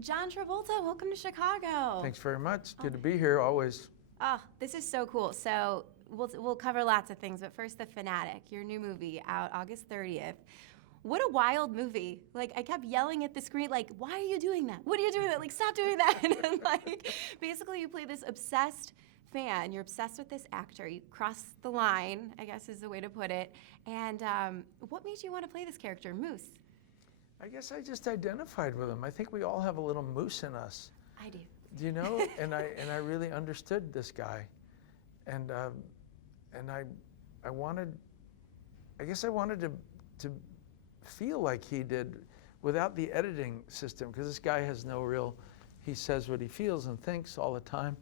John Travolta, welcome to Chicago. Thanks very much. Good to be here, always. Oh, this is so cool. So we'll cover lots of things, but first, The Fanatic, your new movie out August 30th. What a wild movie. Like, I kept yelling at the screen, like, why are you doing that? What are you doing that? Like, stop doing that. And then, like, basically you play this obsessed fan. You're obsessed with this actor. You cross the line, I guess is the way to put it. And what made you want to play this character, Moose? I guess I just identified with him. I think we all have a little moose in us. I do. Do you know? and I really understood this guy, and I wanted, I guess I wanted to feel like he did, without the editing system, because this guy has no real. He says what he feels and thinks all the time,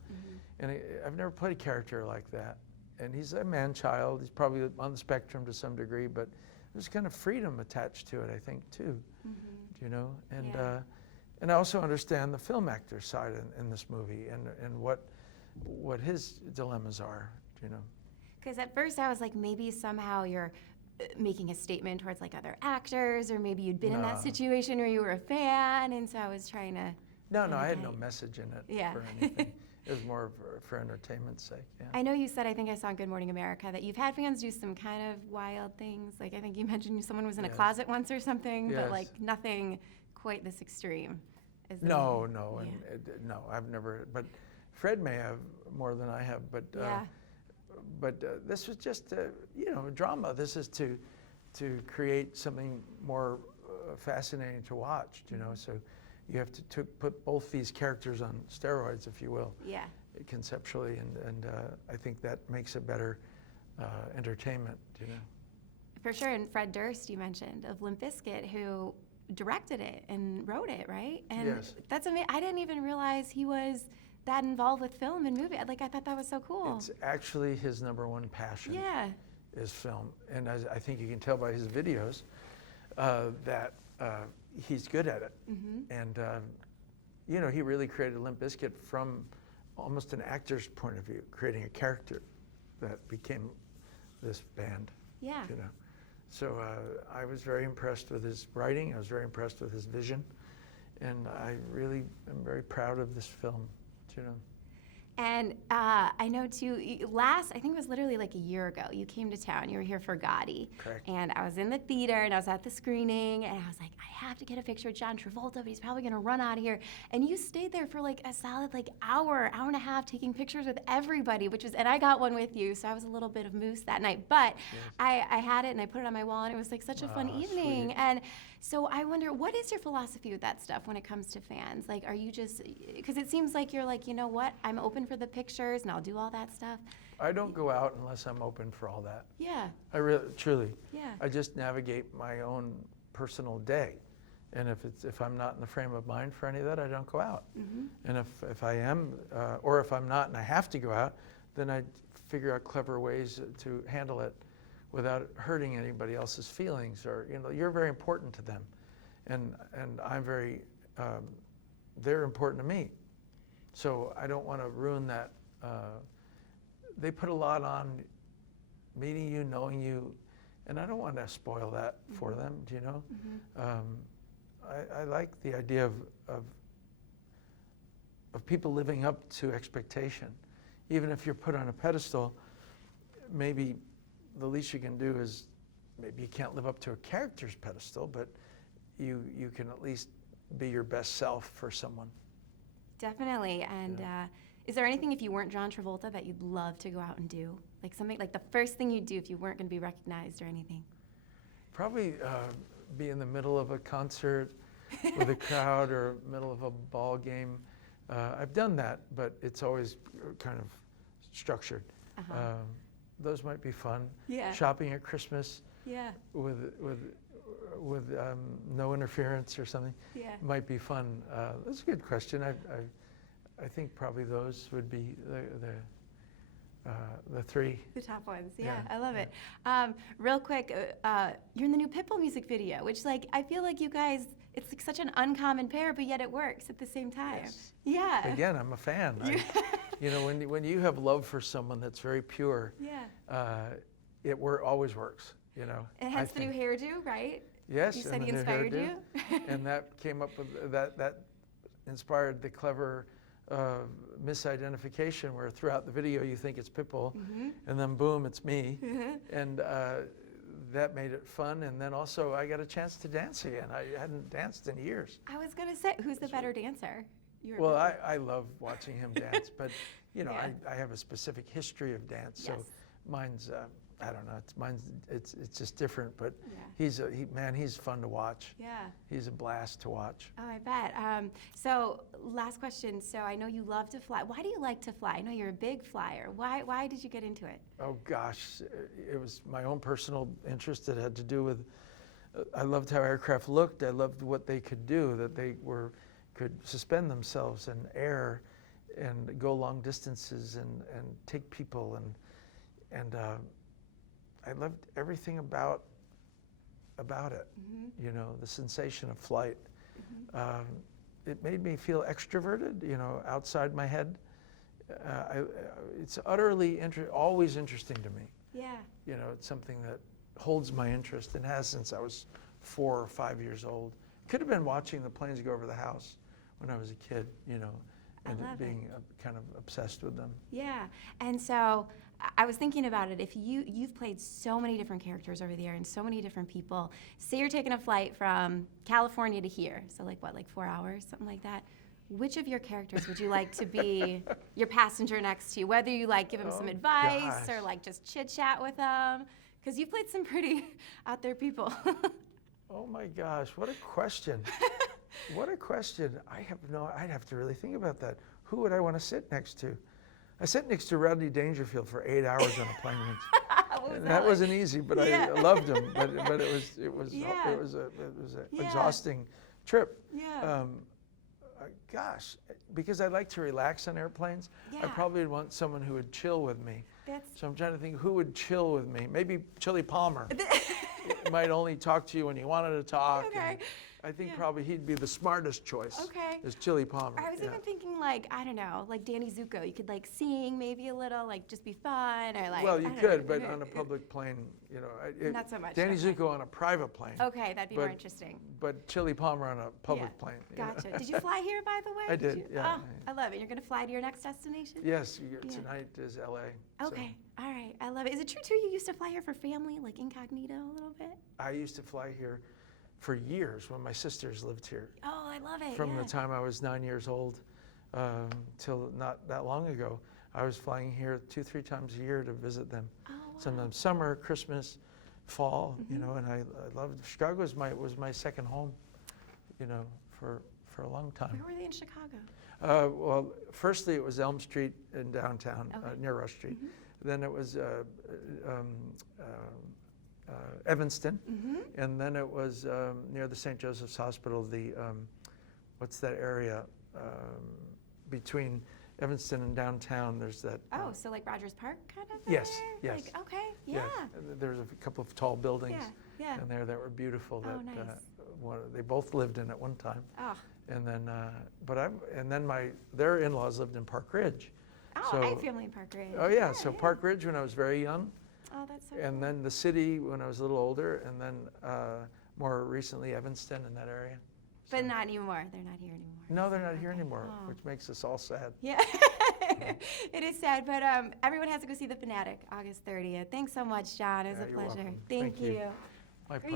and I've never played a character like that. And he's a man-child. He's probably on the spectrum to some degree, but there's kind of freedom attached to it, I think, too. You know, and I also understand the film actor side in this movie, and what his dilemmas are. You know. Because at first I was like, maybe somehow you're making a statement towards like other actors, or maybe you'd been in that situation where you were a fan, and so I was trying to. No, I had no message in it for anything. It was more for entertainment's sake. Yeah. I know you said, I think I saw in Good Morning America, that you've had fans do some kind of wild things. Like, I think you mentioned someone was in a closet once or something, but like nothing quite this extreme. No, I've never. But Fred may have more than I have. But this was just drama. This is to create something more fascinating to watch. You know, so. You have to put both these characters on steroids, if you will, conceptually, and I think that makes it better entertainment, you know. For sure, and Fred Durst, you mentioned, of Limp Bizkit, who directed it and wrote it, right? And that's amazing. I didn't even realize he was that involved with film and movie. Like, I thought that was so cool. It's actually his number one passion. Is film, and as I think you can tell by his videos that. He's good at it, and he really created Limp Bizkit from almost an actor's point of view, creating a character that became this band. Yeah. You know, so I was very impressed with his writing. I was very impressed with his vision, and I really am very proud of this film. You know. And I know too, I think it was literally like a year ago, you came to town, you were here for Gotti. Correct. And I was in the theater and I was at the screening and I was like, I have to get a picture of John Travolta, but he's probably gonna run out of here. And you stayed there for like a solid hour and a half taking pictures with everybody, and I got one with you, so I was a little bit of moose that night. But I had it and I put it on my wall and it was like such a fun evening. Sweet. And so I wonder, what is your philosophy with that stuff when it comes to fans? Like, are you just, because it seems like you're like, you know what, I'm open for the pictures and I'll do all that stuff. I don't go out unless I'm open for all that. Yeah. I really, truly. Yeah. I just navigate my own personal day. And if I'm not in the frame of mind for any of that, I don't go out. And if I am, or if I'm not and I have to go out, then I figure out clever ways to handle it without hurting anybody else's feelings, or you're very important to them, and I'm very, they're important to me, so I don't want to ruin that. They put a lot on meeting you, knowing you, and I don't want to spoil that for them. Do you know? I like the idea of people living up to expectation, even if you're put on a pedestal. Maybe the least you can do is, maybe you can't live up to a character's pedestal, but you can at least be your best self for someone. Definitely. And is there anything, if you weren't John Travolta, that you'd love to go out and do? Like something, like the first thing you'd do if you weren't going to be recognized or anything? Probably be in the middle of a concert with a crowd, or middle of a ball game. I've done that, but it's always kind of structured. Those might be fun. Yeah. Shopping at Christmas. Yeah. With no interference or something. Yeah. Might be fun. That's a good question. I think probably those would be the three. The top ones. Yeah. I love it. Real quick, you're in the new Pitbull music video, which I feel like you guys, it's like such an uncommon pair, but yet it works at the same time. Yes. Yeah. Again, I'm a fan. When you have love for someone that's very pure, it always works. And hence the new hairdo, right? Yes. You said he inspired you. And that came up with that inspired the clever misidentification where throughout the video you think it's Pitbull, and then boom, it's me. And that made it fun. And then also I got a chance to dance again. I hadn't danced in years. I was going to say, who's the better dancer? You or Well, Pitbull? I love watching him dance, but you know, I have a specific history of dance, so mine's I don't know, it's just different, but he's fun to watch. Yeah. He's a blast to watch. Oh, I bet. So last question. So I know you love to fly. Why do you like to fly? I know you're a big flyer. Why did you get into it? Oh gosh, it was my own personal interest that had to do with, I loved how aircraft looked. I loved what they could do, that they could suspend themselves in air and go long distances and take people and I loved everything about it. You know, the sensation of flight. It made me feel extroverted, you know, outside my head. It's utterly always interesting to me. Yeah. You know, it's something that holds my interest and has since I was 4 or 5 years old. Could have been watching the planes go over the house when I was a kid, you know, and being kind of obsessed with them. Yeah, and so I was thinking about it. If you've played so many different characters over the year and so many different people, say you're taking a flight from California to here, so like 4 hours, something like that. Which of your characters would you like to be your passenger next to you? Whether you like give them some advice or like just chit chat with them, because you've played some pretty out there people. Oh my gosh, what a question. What a question. I'd have to really think about that. Who would I want to sit next to? I sat next to Rodney Dangerfield for 8 hours on a plane once. And that wasn't easy, but I loved him. But it was an exhausting trip. Yeah. Gosh, because I like to relax on airplanes, I probably would want someone who would chill with me. So I'm trying to think who would chill with me. Maybe Chili Palmer. Might only talk to you when you wanted to talk. Okay. I think probably he'd be the smartest choice. Okay. Is Chili Palmer. I was even thinking like, I don't know, like Danny Zuko. You could like sing maybe a little, like just be fun or like. Well, you could, but on a public plane, you know. Not so much. Danny Zuko on a private plane. Okay, that'd be more interesting. But Chili Palmer on a public plane. Gotcha. Did you fly here, by the way? I did, yeah. Oh, I love it. You're going to fly to your next destination? Yes, tonight is LA. Okay, all right. I love it. Is it true, too, you used to fly here for family, like incognito a little bit? I used to fly here for years when my sisters lived here. Oh, I love it. From the time I was 9 years old till not that long ago. I was flying here 2-3 times a year to visit them. Oh, wow. Sometimes summer, Christmas, fall, you know, and I loved Chicago was my second home, you know, for a long time. Where were they in Chicago? Well, firstly, it was Elm Street in downtown, near Rush Street. Then it was Evanston, and then it was near the St. Joseph's Hospital, what's that area between Evanston and downtown? There's that. Oh, so like Rogers Park kind of? Yes, there? yes. Like, okay, yeah. Yes. And there's a couple of tall buildings in there that were beautiful. Oh, that nice. They both lived in at one time. Oh. And then their in-laws lived in Park Ridge. Oh, so, I have family in Park Ridge. Oh yeah, so Park Ridge when I was very young. Oh, that's so And cool. then the city when I was a little older, and then more recently Evanston in that area. But So- not anymore. They're not here anymore. No, they're not here Okay. anymore, Oh. which makes us all sad. Yeah, it is sad, but everyone has to go see The Fanatic August 30th. Thanks so much, John. It was a You're pleasure. welcome. Thank Thank you. you. My Great pleasure.